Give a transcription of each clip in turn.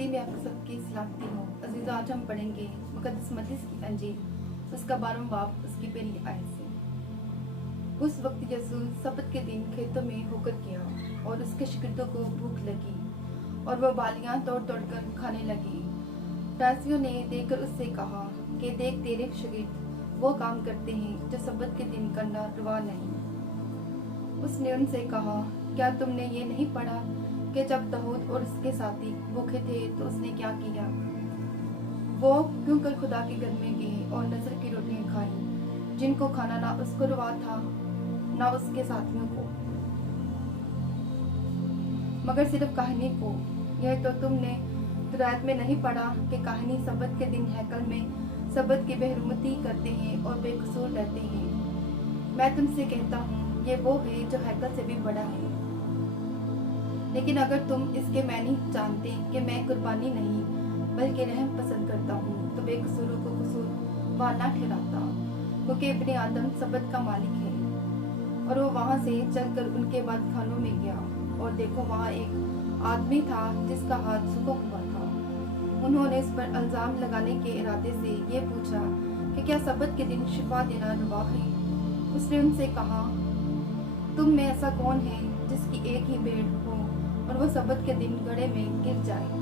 मसीह में आप सबकी सलामती हो। अजीज़, आज हम पढ़ेंगे मुकद्दस मत्ती की अंजील, उसका 12वां बाब, उसकी पहली आयत से। उस वक्त यीशु सब्त के दिन खेतों में होकर गया और उसके शागिर्दों को भूख लगी और वह बालियां तोड़ तोड़ कर खाने लगी। फरीसियों ने देखकर उससे कहा कि देख, तेरे शागिर्द वो काम करते हैं जो सब्त के दिन करना रवा नहीं। उसने उनसे कहा, क्या तुमने ये नहीं पढ़ा कि जब दाऊद और उसके साथी भूखे थे तो उसने क्या किया? वो क्यों कर खुदा के घर में गए और नजर की रोटियां खाई, जिनको खाना ना उसको रवा था ना उसके साथियों को, मगर सिर्फ कहानी को। यह तो तुमने तौरात में नहीं पढ़ा कि कहानी सब्त के दिन हैकल में सब्त की बेहरमती करते हैं और बेकसूर रहते हैं। मैं तुमसे कहता हूँ, ये वो है जो हैकल से भी बड़ा है। लेकिन अगर तुम इसके मैंने जानते कि मैं कुर्बानी नहीं बल्कि रहम पसंद करता हूँ, तो बेकसूरों को कसूरवार ना ठहराता, क्योंकि इब्ने आदम सब्त का मालिक है। और वो वहाँ से चलकर उनके बाद खानों में गया, और देखो, वहाँ एक आदमी था जिसका हाथ सूखा हुआ था। उन्होंने इस पर इल्जाम लगाने के इरादे से ये पूछा कि क्या सब्त के दिन शिफा देना रवा है? उसने उनसे कहा, तुम में ऐसा कौन है जिसकी एक ही भेड़ हो और वो सब्त के दिन गड्ढे में गिर जाए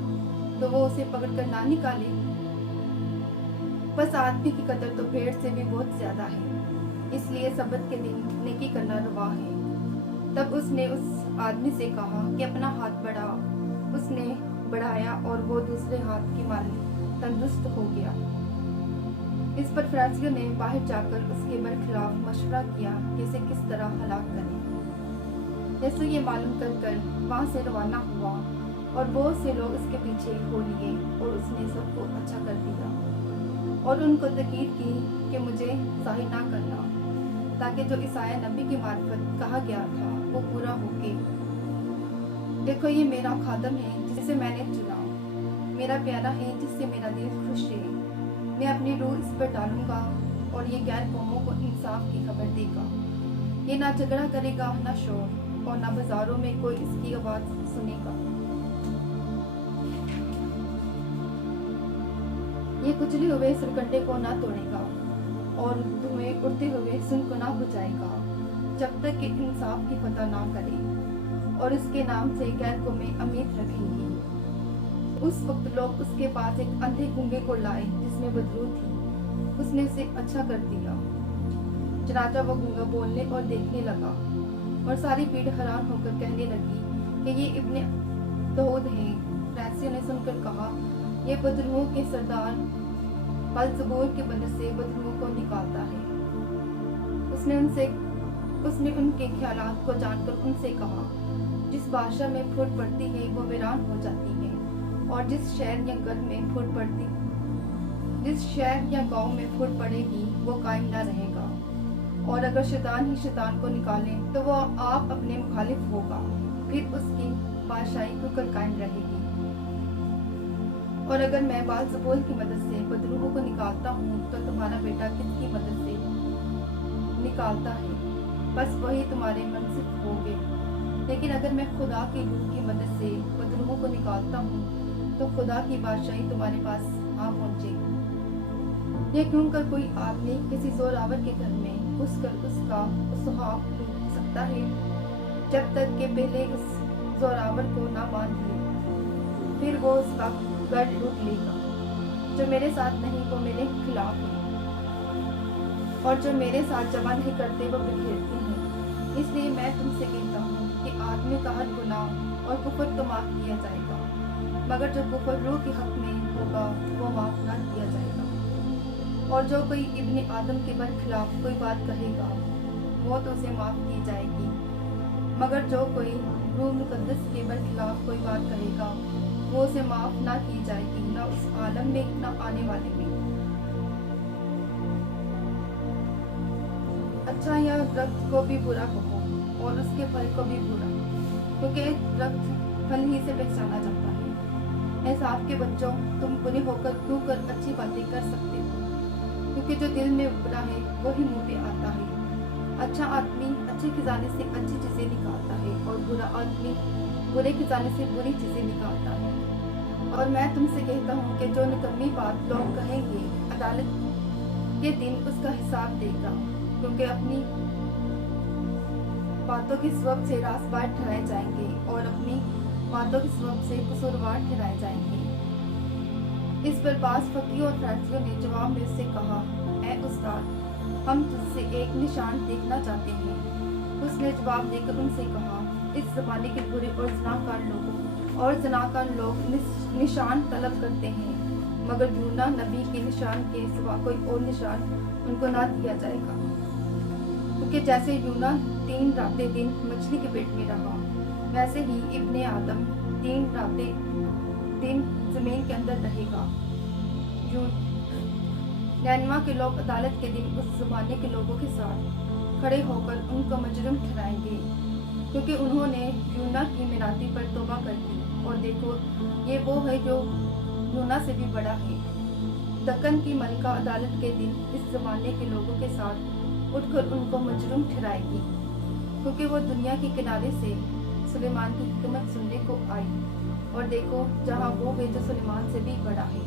तो वो उसे पकड़कर ना निकाले? बस आदमी की कदर तो भेड़ से भी बहुत ज्यादा है, इसलिए सब्त के दिन नेकी करना रवा है। तब उसने उस आदमी से कहा कि अपना हाथ बढ़ा। उसने बढ़ाया और वो दूसरे हाथ की मालिक तंदुरुस्त हो गया। इस पर फरीसियों ने बाहर जाकर उसके बरखिलाफ मशवरा किया कि इसे किस तरह हलाक करें। यीशु ये मालूम कर वहाँ से रवाना हुआ और बहुत से लोग उसके पीछे हो लिए, और उसने सबको अच्छा कर दिया और उनको तकीद की कि मुझे जाहिर ना करना, ताकि जो ईसाया नबी की मार्फत कहा गया था वो पूरा हो के, देखो, ये मेरा खादम है जिसे मैंने चुना, मेरा प्यारा है जिससे मेरा दिल खुश है। मैं अपनी रूह इस पर डालूंगा और ये गैर कौमों को इंसाफ की खबर देगा। ये ना झगड़ा करेगा, ना शोर, और ना बाजारों में कोई इसकी आवाज सुनेगा। ये कुचले हुए सुरकंडे को ना तोड़ेगा और धुएं उड़ते हुए सुन को ना बुझाएगा, जब तक कि इंसाफ की फतह ना करे, और इसके नाम से गैर कौमें उम्मीद रखेंगी। उस वक्त लोग उसके पास एक अंधे गूंगे को लाए जिसमें बदबू थी। उसने उसे अच्छा कर दिया। चनाचा वो गूंगा बोलने और देखने लगा, और सारी भीड़ हैरान होकर कहने लगी कि ये इब्ने दाऊद है। फरीसियों ने सुनकर कहा, ये बदरुओं के सरदार बलजबूल के बंदर से बदरुओं को निकालता है। उसने उनके ख्यालात को जानकर उनसे कहा, जिस बादशाह में फूट पड़ती है वो वीरान हो जाती है, और जिस शहर या गांव में फूट पड़ेगी वो कायम न रहेगा। और अगर शैतान ही शैतान को निकाले तो वो आप अपने मुखालिफ होगा, फिर उसकी बादशाही खुद कायम रहेगी। और अगर मैं बालजबूल की मदद से बदरूहों को निकालता हूँ, तो तुम्हारा बेटा किसकी मदद से निकालता है? बस वही तुम्हारे मनसिब होंगे। लेकिन अगर मैं खुदा की रूह की मदद से बदरूहों को निकालता हूँ, तो खुदा की बादशाही तुम्हारे पास आ पहुँचेगी। यह क्यों कर कोई आदमी किसी जोरावर के घर में घुसकर उसका सुहाग लूट सकता है, जब तक कि पहले उस जोरावर को ना बांध ले, फिर वो उसका गढ़ लूट लेगा। जो मेरे साथ नहीं वो मेरे खिलाफ है, और जो मेरे साथ जमा नहीं करते वो बिखेरते हैं। इसलिए मैं तुमसे कहता हूँ कि आदमी का हर गुनाह और कुफर तो माफ किया जाएगा, मगर जो कुफर रूह के हक में होगा वो माफ ना किया जाएगा। और जो कोई इब्ने आदम के बरखिलाफ कोई बात कहेगा वो तो उसे माफ की जाएगी, मगर जो कोई रूह मुकद्दस के बरखिलाफ कोई बात कहेगा वो उसे माफ ना की जाएगी, ना उस आलम में ना आने वाले में। अच्छा, यह दरख्त को भी बुरा कहो और उसके फल को भी बुरा, क्योंकि दरख्त फल ही से पहचाना जाता है। ऐसा आपके बच्चों, तुम बुरे होकर क्यों कर अच्छी बातें कर सकते हो? क्योंकि जो दिल में बुरा है वही मुंह पे आता है। अच्छा आदमी अच्छे खजाने से अच्छी चीजें निकालता है, और बुरा आदमी बुरे खजाने से बुरी चीजें निकालता है। और मैं तुमसे कहता हूँ कि जो निकम्मी बात लोग कहेंगे, अदालत के दिन उसका हिसाब देगा, क्योंकि अपनी बातों के सबब से रास्तबार ठहराए जाएंगे और अपनी बातों के सबब से कसूरवार ठहराए जाएंगे। इस पर बास फकीह और फैसलों ने जवाब में उससे कहा, ऐ उस्ताद, हम तुझसे एक निशान देखना चाहते हैं। उसने जवाब देकर उनसे कहा, इस जमाने के बुरे और जनाकार लोग निशान तलब करते हैं, मगर यूना नबी के निशान के सिवा कोई और निशान उनको ना दिया जाएगा, क्योंकि जैसे यूना 3 रातें दिन मछली के पेट में रहा, वैसे ही इब्ने आदम 3 रातें दिन जमीन के अंदर रहेगा। नैनवा के लोग अदालत के दिन उस जमाने के लोगों के साथ खड़े होकर उनको मजरूम ठहराएंगे, क्योंकि उन्होंने यूना की मिनाती पर तौबा कर दी, और देखो ये वो है जो यूना से भी बड़ा है। दक्कन की मलका अदालत के दिन इस जमाने के लोगों के साथ उठकर उनको मजरूम ठहराएगी, क्योंकि वो दुनिया के किनारे से सुलेमान की हिकमत सुनने को आई, और देखो जहाँ वो है जो सुलेमान से भी बड़ा है।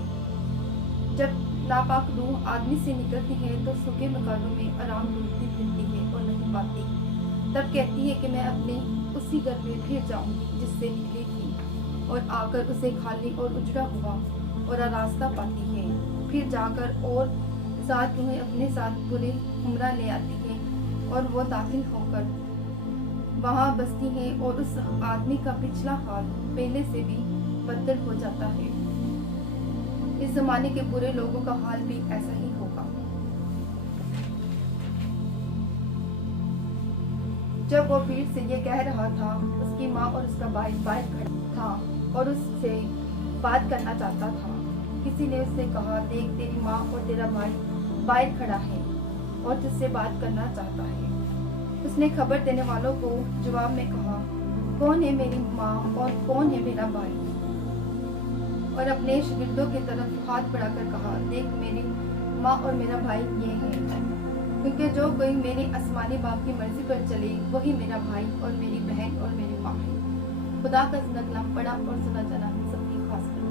जब नापाक रूह आदमी से निकलती है तो सूखे मकानों में आराम ढूंढती फिरती है और नहीं पाती, तब कहती है कि मैं अपने उसी घर में फिर जाऊंगी जिससे निकली थी, और आकर उसे खाली और उजड़ा हुआ और रास्ता पाती है। फिर जाकर और साथ उन्हें अपने साथ बुरे हमरा ले आती है, और वो दाखिल होकर वहाँ बसती है, और उस आदमी का पिछला हाल पहले से भी बदतर हो जाता है। इस जमाने के बुरे लोगों का हाल भी ऐसा ही होगा। जब वो भीड़ से ये कह रहा था, उसकी माँ और उसका भाई बाहर खड़ा था और उससे बात करना चाहता था। किसी ने उससे कहा, देख तेरी माँ और तेरा भाई बाहर खड़ा है और तुझसे बात करना चाहता है। उसने खबर देने वालों को जवाब में कहा, कौन है मेरी माँ और कौन है मेरा भाई, और अपने शागिर्दों की तरफ हाथ बढ़ाकर कहा, देख मेरी माँ और मेरा भाई ये है, क्योंकि जो कोई मेरे आसमानी बाप की मर्जी पर चले वही मेरा भाई और मेरी बहन और मेरी माँ है। खुदा का जिंदा कलाम पढ़ा और सुना जाना हम सबकी खास कर